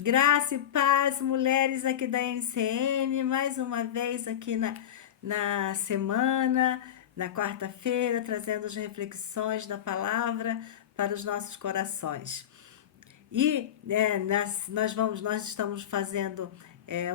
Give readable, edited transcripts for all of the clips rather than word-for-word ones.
Graça e paz, mulheres aqui da NCM, mais uma vez aqui na semana, na quarta-feira, trazendo as reflexões da palavra para os nossos corações. E nós estamos fazendo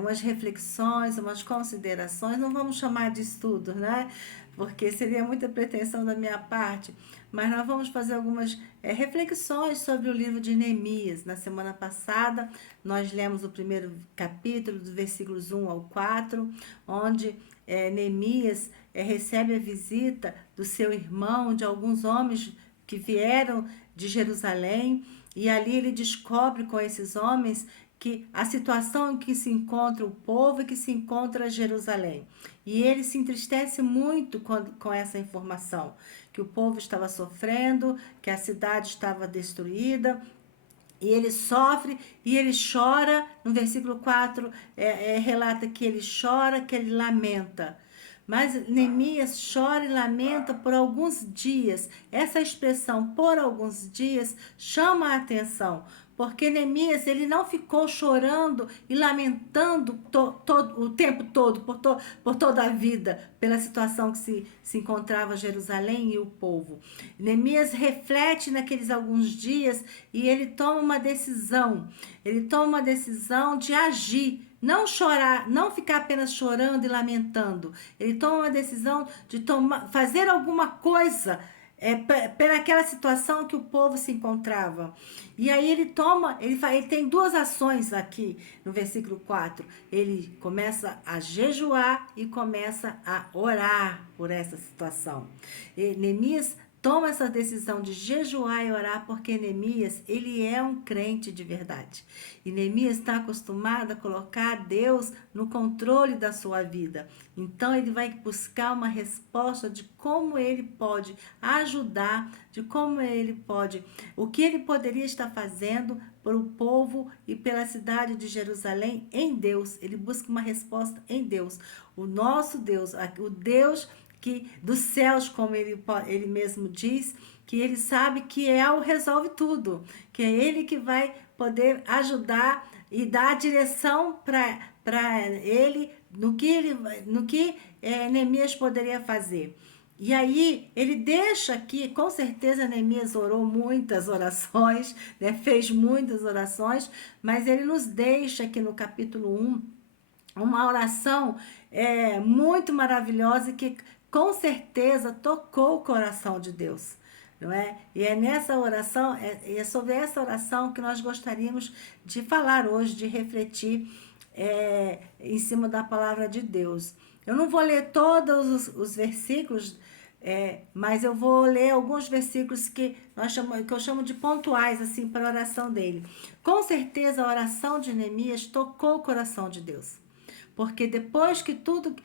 umas reflexões, umas considerações, não vamos chamar de estudo, né? Porque seria muita pretensão da minha parte, mas nós vamos fazer algumas reflexões sobre o livro de Neemias. Na semana passada, nós lemos o primeiro capítulo, dos versículos 1 ao 4, onde Neemias recebe a visita do seu irmão, de alguns homens que vieram de Jerusalém, e ali ele descobre com esses homens que a situação em que se encontra o povo e que se encontra Jerusalém. E ele se entristece muito com essa informação, que o povo estava sofrendo, que a cidade estava destruída, e ele sofre e ele chora. No versículo 4 relata que ele chora, que ele lamenta. Mas Neemias chora e lamenta por alguns dias. Essa expressão por alguns dias chama a atenção, porque Neemias ele não ficou chorando e lamentando o tempo todo, por toda a vida, pela situação que se encontrava Jerusalém e o povo. Neemias reflete naqueles alguns dias e ele toma uma decisão. Ele toma uma decisão de agir, não chorar, não ficar apenas chorando e lamentando. Ele toma uma decisão de fazer alguma coisa pelaquela situação que o povo se encontrava. E aí ele tem duas ações aqui no versículo 4. Ele começa a jejuar e começa a orar por essa situação. Neemias toma essa decisão de jejuar e orar porque Neemias, ele é um crente de verdade. E Neemias está acostumado a colocar Deus no controle da sua vida. Então ele vai buscar uma resposta de como ele pode ajudar, de como ele pode, o que ele poderia estar fazendo para o povo e pela cidade de Jerusalém em Deus. Ele busca uma resposta em Deus. O nosso Deus, o Deus que dos céus, como ele mesmo diz, que ele sabe que o resolve tudo, que é ele que vai poder ajudar e dar a direção para ele no que Neemias poderia fazer. E aí, ele deixa aqui, com certeza Neemias orou muitas orações, né, fez muitas orações, mas ele nos deixa aqui no capítulo 1 uma oração muito maravilhosa e que com certeza tocou o coração de Deus, não é? E é nessa oração, é sobre essa oração que nós gostaríamos de falar hoje, de refletir em cima da palavra de Deus. Eu não vou ler todos os versículos, mas eu vou ler alguns versículos que eu chamo de pontuais assim para a oração dele. Com certeza a oração de Neemias tocou o coração de Deus. Porque depois que tudo,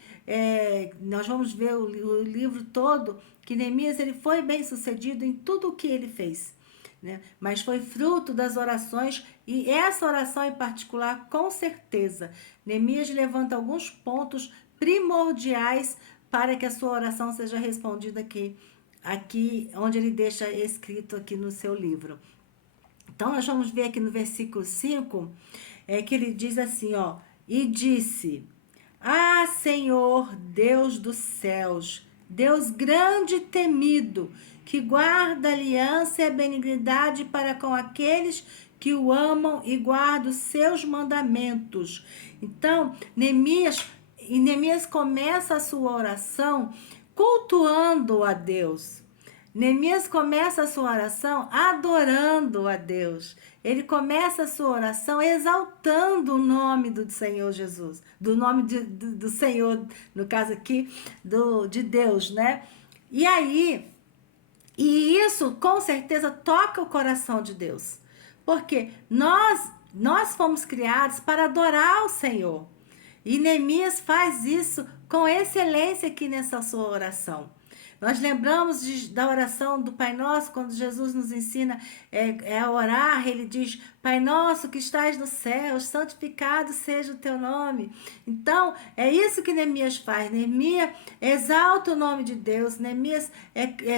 nós vamos ver o livro todo, que Neemias ele foi bem sucedido em tudo o que ele fez. Né? Mas foi fruto das orações, e essa oração em particular, com certeza, Neemias levanta alguns pontos primordiais para que a sua oração seja respondida aqui onde ele deixa escrito aqui no seu livro. Então, nós vamos ver aqui no versículo 5, que ele diz assim, ó, e disse, ah, Senhor, Deus dos céus, Deus grande e temido, que guarda a aliança e a benignidade para com aqueles que o amam e guardam os seus mandamentos. Então, Neemias começa a sua oração cultuando a Deus. Neemias começa a sua oração adorando a Deus. Ele começa a sua oração exaltando o nome do Senhor Jesus. Do nome do Senhor, no caso aqui, de Deus, né? E aí, isso com certeza toca o coração de Deus. Porque nós fomos criados para adorar o Senhor. E Neemias faz isso com excelência aqui nessa sua oração. Nós lembramos da oração do Pai Nosso, quando Jesus nos ensina a orar, ele diz, Pai Nosso que estás nos céus, santificado seja o teu nome. Então, é isso que Neemias faz. Neemias exalta o nome de Deus, Neemias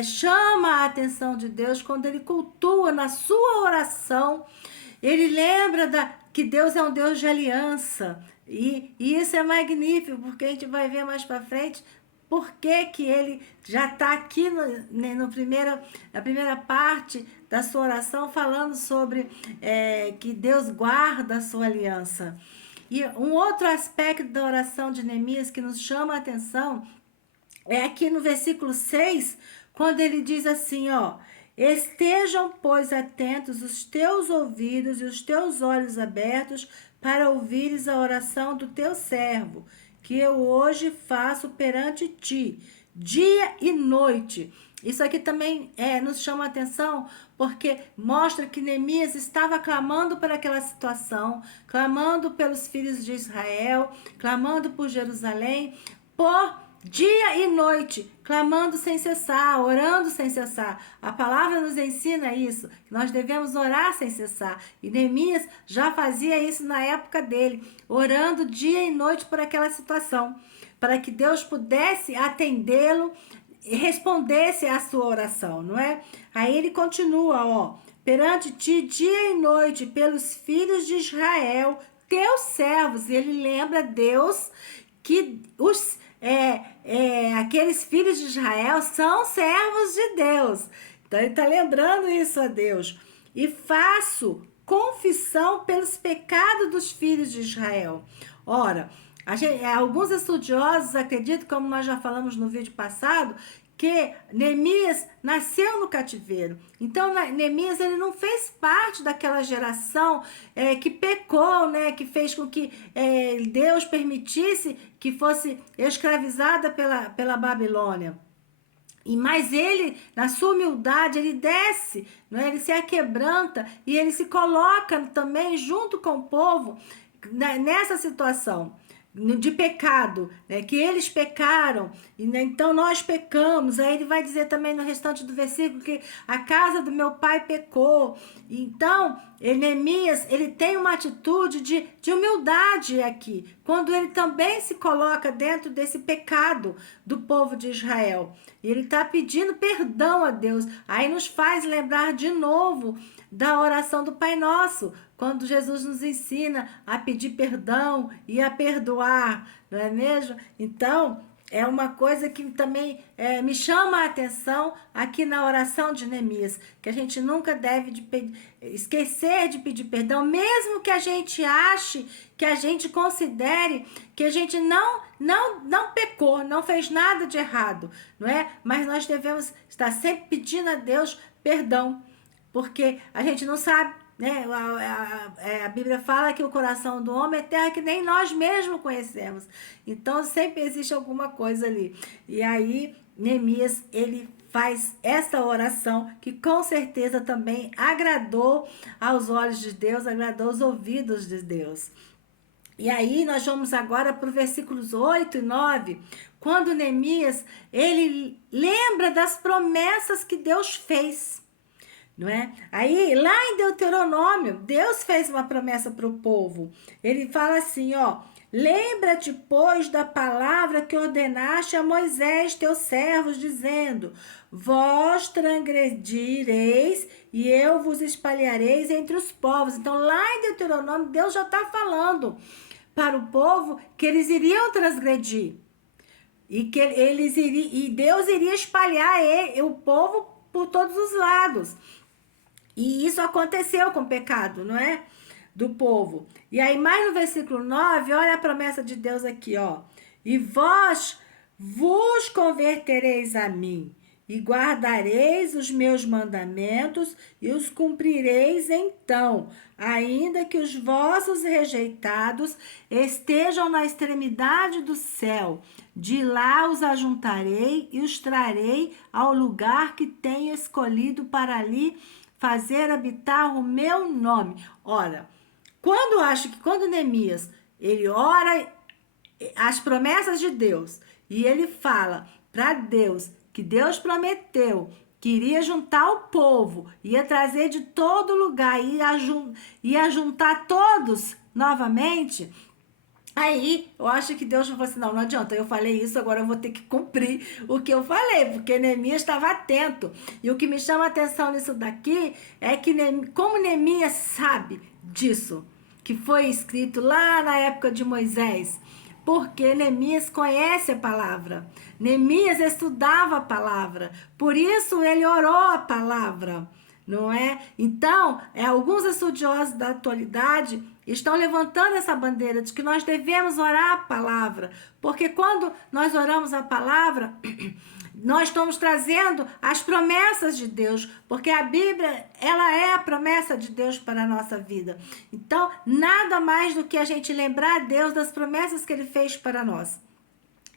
chama a atenção de Deus quando ele cultua na sua oração Ele lembra que Deus é um Deus de aliança. E isso é magnífico, porque a gente vai ver mais para frente por que que ele já está aqui na primeira parte da sua oração falando sobre que Deus guarda a sua aliança. E um outro aspecto da oração de Neemias que nos chama a atenção é aqui no versículo 6, quando ele diz assim, ó: estejam, pois, atentos os teus ouvidos e os teus olhos abertos para ouvires a oração do teu servo, que eu hoje faço perante ti, dia e noite. Isso aqui também nos chama a atenção, porque mostra que Neemias estava clamando por aquela situação, clamando pelos filhos de Israel, clamando por Jerusalém, por dia e noite, clamando sem cessar, orando sem cessar. A palavra nos ensina isso, que nós devemos orar sem cessar. E Neemias já fazia isso na época dele, orando dia e noite por aquela situação, para que Deus pudesse atendê-lo e respondesse à sua oração, não é? Aí ele continua, ó: perante ti dia e noite, pelos filhos de Israel, teus servos. E ele lembra Deus que aqueles filhos de Israel são servos de Deus. Então ele está lembrando isso a Deus. E faço confissão pelos pecados dos filhos de Israel. Ora, alguns estudiosos acreditam, como nós já falamos no vídeo passado, que Neemias nasceu no cativeiro. Então, Neemias ele não fez parte daquela geração que pecou, né? Que fez com que Deus permitisse que fosse escravizada pela Babilônia. Mas ele, na sua humildade, ele desce, né? Ele se aquebranta e ele se coloca também junto com o povo nessa situação de pecado, né? Que eles pecaram, e né, então nós pecamos. Aí ele vai dizer também no restante do versículo que a casa do meu pai pecou. Então, Neemias, ele tem uma atitude de humildade aqui, quando ele também se coloca dentro desse pecado do povo de Israel. E ele está pedindo perdão a Deus. Aí nos faz lembrar de novo da oração do Pai Nosso, quando Jesus nos ensina a pedir perdão e a perdoar, não é mesmo? Então, é uma coisa que também me chama a atenção aqui na oração de Neemias, que a gente nunca deve esquecer de pedir perdão, mesmo que a gente ache, que a gente considere que a gente não pecou, não fez nada de errado, não é? Mas nós devemos estar sempre pedindo a Deus perdão, porque a gente não sabe, né? A Bíblia fala que o coração do homem é terra que nem nós mesmos conhecemos. Então sempre existe alguma coisa ali. E aí Neemias, ele faz essa oração que com certeza também agradou aos olhos de Deus, agradou aos ouvidos de Deus. E aí nós vamos agora para os versículos 8 e 9, quando Neemias, ele lembra das promessas que Deus fez. Não é? Aí, lá em Deuteronômio, Deus fez uma promessa para o povo. Ele fala assim, ó: lembra-te, pois, da palavra que ordenaste a Moisés, teu servo, dizendo: vós transgredireis e eu vos espalhareis entre os povos. Então, lá em Deuteronômio, Deus já está falando para o povo que eles iriam transgredir. E que e Deus iria espalhar o povo por todos os lados. E isso aconteceu com o pecado, não é? Do povo. E aí, mais no versículo 9, olha a promessa de Deus aqui, ó: e vós vos convertereis a mim, e guardareis os meus mandamentos, e os cumprireis então, ainda que os vossos rejeitados estejam na extremidade do céu. De lá os ajuntarei e os trarei ao lugar que tenho escolhido para ali fazer habitar o meu nome. Ora, quando Neemias, ele ora as promessas de Deus, e ele fala para Deus que Deus prometeu que iria juntar o povo, ia trazer de todo lugar, ia juntar todos novamente. Aí, eu acho que Deus falou assim, não adianta, eu falei isso, agora eu vou ter que cumprir o que eu falei, porque Neemias estava atento. E o que me chama a atenção nisso daqui é que, como Neemias sabe disso, que foi escrito lá na época de Moisés? Porque Neemias conhece a palavra. Neemias estudava a palavra. Por isso ele orou a palavra, não é? Então, alguns estudiosos da atualidade estão levantando essa bandeira de que nós devemos orar a palavra. Porque quando nós oramos a palavra, nós estamos trazendo as promessas de Deus, porque a Bíblia, ela é a promessa de Deus para a nossa vida. Então, nada mais do que a gente lembrar a Deus das promessas que Ele fez para nós.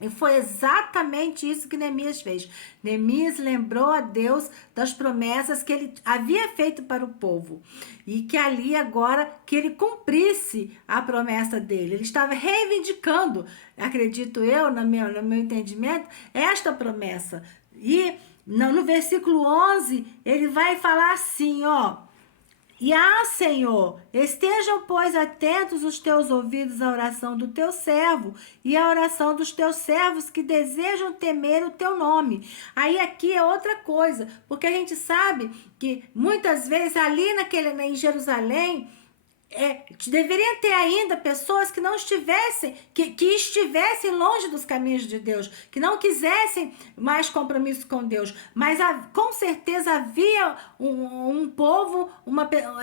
E foi exatamente isso que Neemias fez. Neemias lembrou a Deus das promessas que ele havia feito para o povo. E que ali agora, que ele cumprisse a promessa dele. Ele estava reivindicando, acredito eu, no meu entendimento, esta promessa. E no versículo 11, ele vai falar assim, ó. Senhor, estejam, pois, atentos os teus ouvidos à oração do teu servo e à oração dos teus servos que desejam temer o teu nome. Aí aqui é outra coisa, porque a gente sabe que muitas vezes ali em Jerusalém, deveria ter ainda pessoas que não estivessem, que estivessem longe dos caminhos de Deus, que não quisessem mais compromisso com Deus, mas com certeza havia um povo,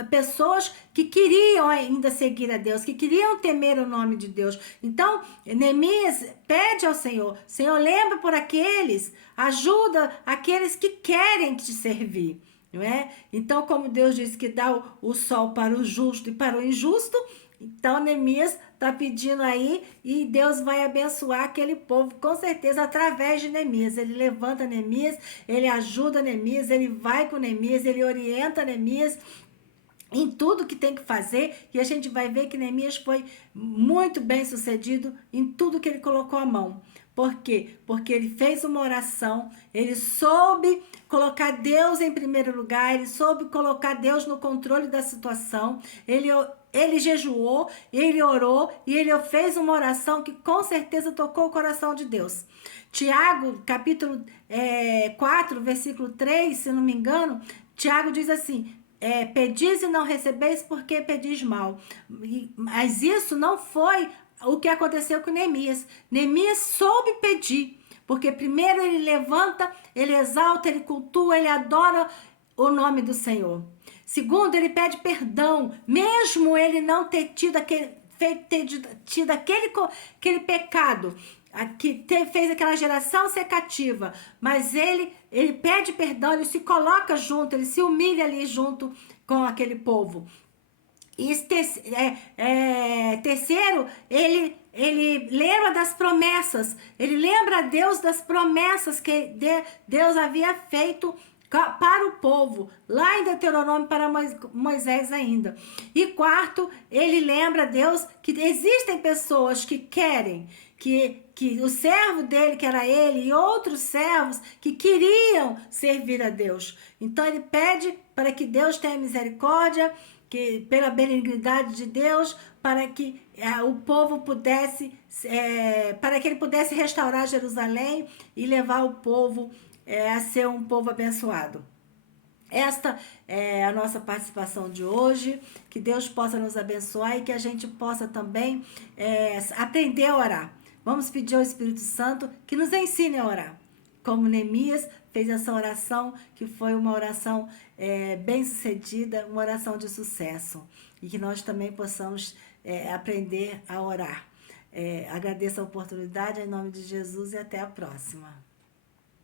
pessoas que queriam ainda seguir a Deus, que queriam temer o nome de Deus. Então, Neemias pede ao Senhor, Senhor, lembra por aqueles, ajuda aqueles que querem te servir. Não é? Então, como Deus disse que dá o sol para o justo e para o injusto, então Neemias está pedindo aí e Deus vai abençoar aquele povo, com certeza, através de Neemias. Ele levanta Neemias, ele ajuda Neemias, ele vai com Neemias, ele orienta Neemias em tudo que tem que fazer, e a gente vai ver que Neemias foi muito bem sucedido em tudo que ele colocou a mão. Por quê? Porque ele fez uma oração, ele soube colocar Deus em primeiro lugar, ele soube colocar Deus no controle da situação, ele jejuou, ele orou e ele fez uma oração que com certeza tocou o coração de Deus. Tiago, capítulo 4, versículo 3, se não me engano, Tiago diz assim, pedis e não recebeis porque pedis mal. Mas isso não foi o que aconteceu com Neemias. Neemias soube pedir, porque primeiro ele levanta, ele exalta, ele cultua, ele adora o nome do Senhor. Segundo, ele pede perdão, mesmo ele não ter tido aquele pecado que fez aquela geração ser cativa, mas ele pede perdão, ele se coloca junto, ele se humilha ali junto com aquele povo. E terceiro, ele lembra das promessas, ele lembra a Deus das promessas que Deus havia feito para o povo, lá em Deuteronômio para Moisés ainda. E quarto, ele lembra a Deus que existem pessoas que querem, que o servo dele, que era ele, e outros servos que queriam servir a Deus. Então ele pede para que Deus tenha misericórdia, que pela benignidade de Deus, para que o povo pudesse, para que ele pudesse restaurar Jerusalém e levar o povo a ser um povo abençoado. Esta é a nossa participação de hoje, que Deus possa nos abençoar e que a gente possa também aprender a orar. Vamos pedir ao Espírito Santo que nos ensine a orar. Como Neemias fez essa oração, que foi uma oração bem sucedida, uma oração de sucesso. E que nós também possamos aprender a orar. Agradeço a oportunidade em nome de Jesus e até a próxima.